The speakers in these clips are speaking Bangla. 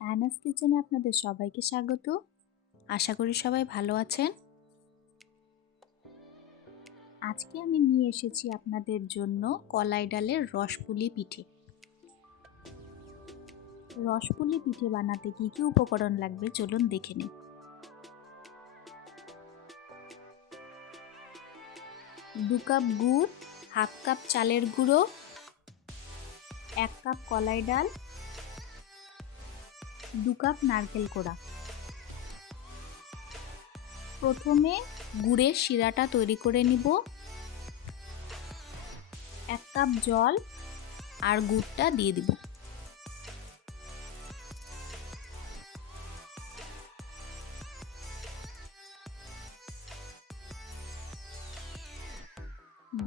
অ্যানাস কিচেনে আপনাদের সবাইকে স্বাগত। আশা করি সবাই ভালো আছেন। আজকে আমি নিয়ে এসেছি আপনাদের জন্য কলাই ডালের রসপুলি পিঠে। রসপুলি পিঠে বানাতে কী কী উপকরণ লাগবে চলুন দেখে নিই। 2 কাপ গুড়, হাফ কাপ চালের গুঁড়ো, 1 কাপ কলাই ডাল, 2 কাপ নারকেল কোড়া। প্রথমে গুড়ের শিরাটা তৈরি করে নিব। 1 কাপ জল আর গুড়টা দিয়ে দিব।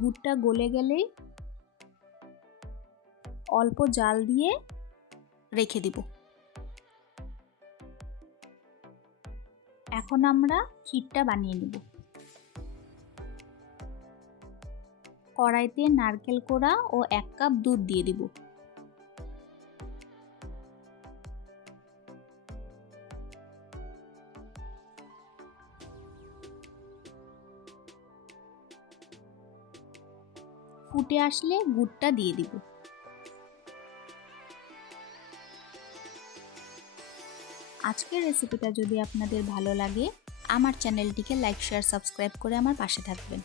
গুড়টা গলে গেলেই অল্প জাল দিয়ে রেখে দিব। এখন আমরা ক্ষীরটা বানিয়ে নেব। কড়াইতে নারকেল কোড়া ও 1 কাপ দুধ দিয়ে দিব। ফুটে আসলে গুড়টা দিয়ে দিব। আজকের রেসিপিটা যদি আপনাদের ভালো লাগে আমার চ্যানেলটিকে লাইক, শেয়ার, সাবস্ক্রাইব করে আমার পাশে থাকবেন।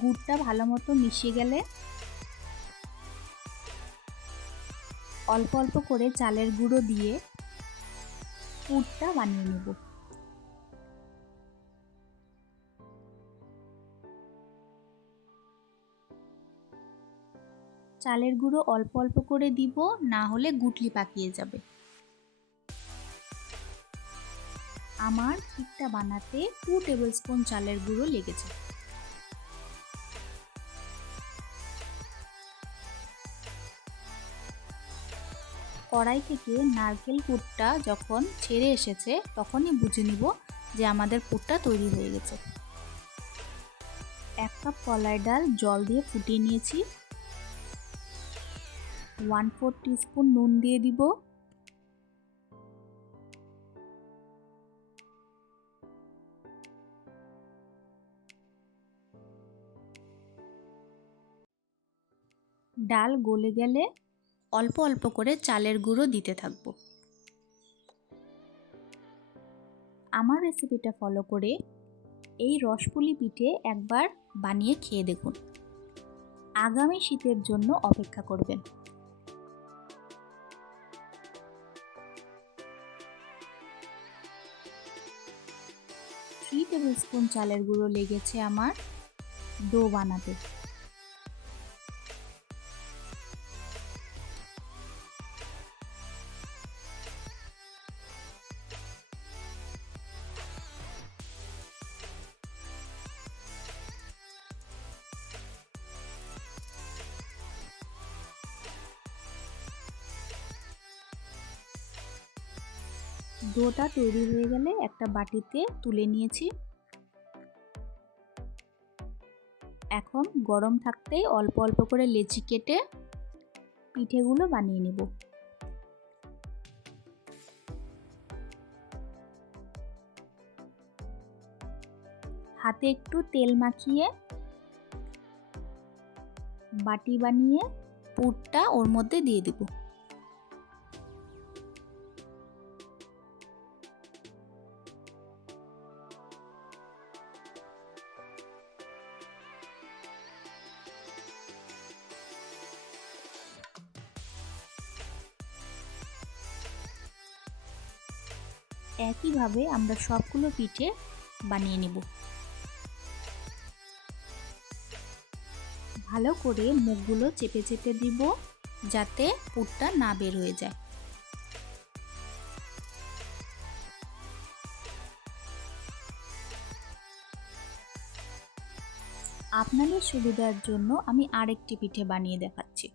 গুড়টা ভালো মতো মিশিয়ে গেলে অল্প অল্প করে চালের গুঁড়ো দিয়ে পুরটা বানিয়ে নেব। চালের গুঁড়ো অল্প অল্প করে দিব, না হলে গুটলি পাকিয়ে যাবে। আমার ক্ষীরটা বানাতে 2 টেবিলস্পুন চালের গুঁড়ো লেগেছে। কড়াই থেকে নারকেল পুরটা যখন ছেড়ে এসেছে তখনই বুঝে নিব যে আমাদের পুরটা তৈরি হয়ে গেছে। 1 কাপ কলাই ডাল জল দিয়ে ফুটিয়ে নিয়েছি। 1/4 টিস্পুন নুন দিয়ে দিব। ডাল গলে গেলে অল্প অল্প করে চালের গুঁড়ো দিতে থাকব। আমার রেসিপিটা ফলো করে এই রসপুলি পিঠে একবার বানিয়ে খেয়ে দেখুন। আগামী শীতের জন্য অপেক্ষা করবেন। 3 টেবিলস্পুন চালের গুঁড়ো লেগেছে আমার ডো বানাতে। ডোটা তৈরি হয়ে গেলে একটা বাটিতে তুলে নিয়েছি। এখন গরম থাকতেই অল্প অল্প করে লেচি কেটে পিঠেগুলো বানিয়ে নেব। হাতে একটু তেল মাখিয়ে বাটি বানিয়ে পুরটা ওর মধ্যে দিয়ে দেব। একইভাবে আমরা সবগুলো পিঠে বানিয়ে নেব। ভালো করে মুখগুলো চেপে চেপে দিব যাতে পুরটা না বের হয়ে যায়। আপনাদের সুবিধার জন্য আমি আরেকটি পিঠে বানিয়ে দেখাচ্ছি।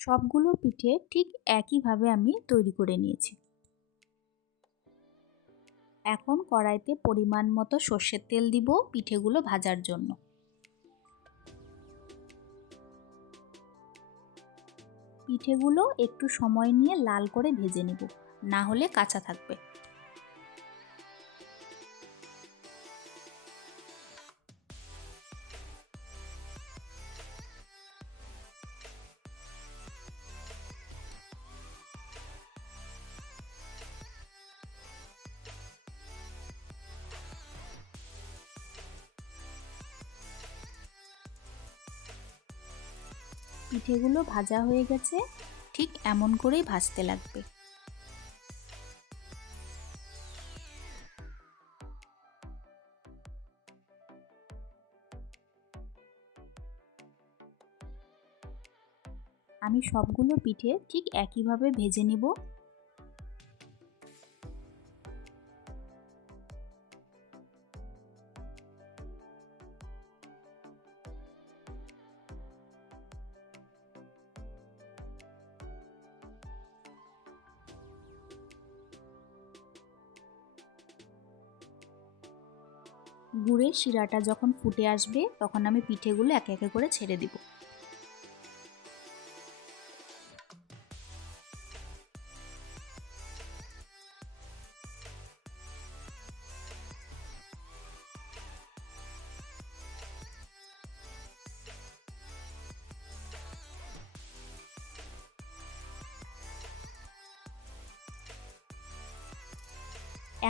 সবগুলো পিঠে ঠিক একইভাবে আমি তৈরি করে নিয়েছি। এখন কড়াইতে পরিমাণ মতো সর্ষের তেল দিব পিঠেগুলো ভাজার জন্য। পিঠেগুলো একটু সময় নিয়ে লাল করে ভেজে নেব, না হলে কাঁচা থাকবে। পিঠেগুলো ভাজা হয়ে গেছে, ঠিক এমন করেই ভাজতে লাগবে। আমি সবগুলো পিঠে ঠিক একইভাবে ভেজে নিব। গুড়ের শিরাটা যখন ফুটে আসবে তখন আমি পিঠেগুলো একে একে করে ছেড়ে দিব।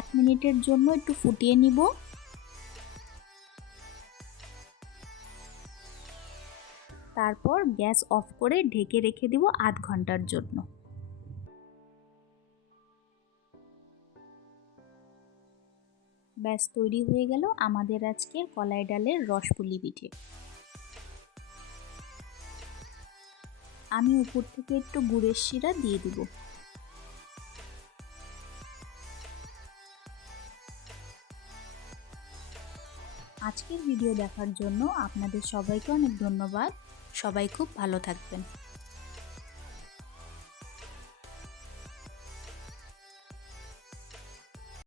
এক মিনিটের জন্য একটু ফুটিয়ে নিব। তারপর গ্যাস অফ করে ঢেকে রেখে দিব আধ ঘন্টার জন্য। ব্যাস তৈরি হয়ে গেল আমাদের আজকের কলাই ডালের রসপুলি পিঠে। আমি উপর থেকে একটু গুড়ের শিরা দিয়ে দিব। আজকের ভিডিও দেখার জন্য আপনাদের সবাইকে অনেক ধন্যবাদ। সবাই খুব ভালো থাকবেন।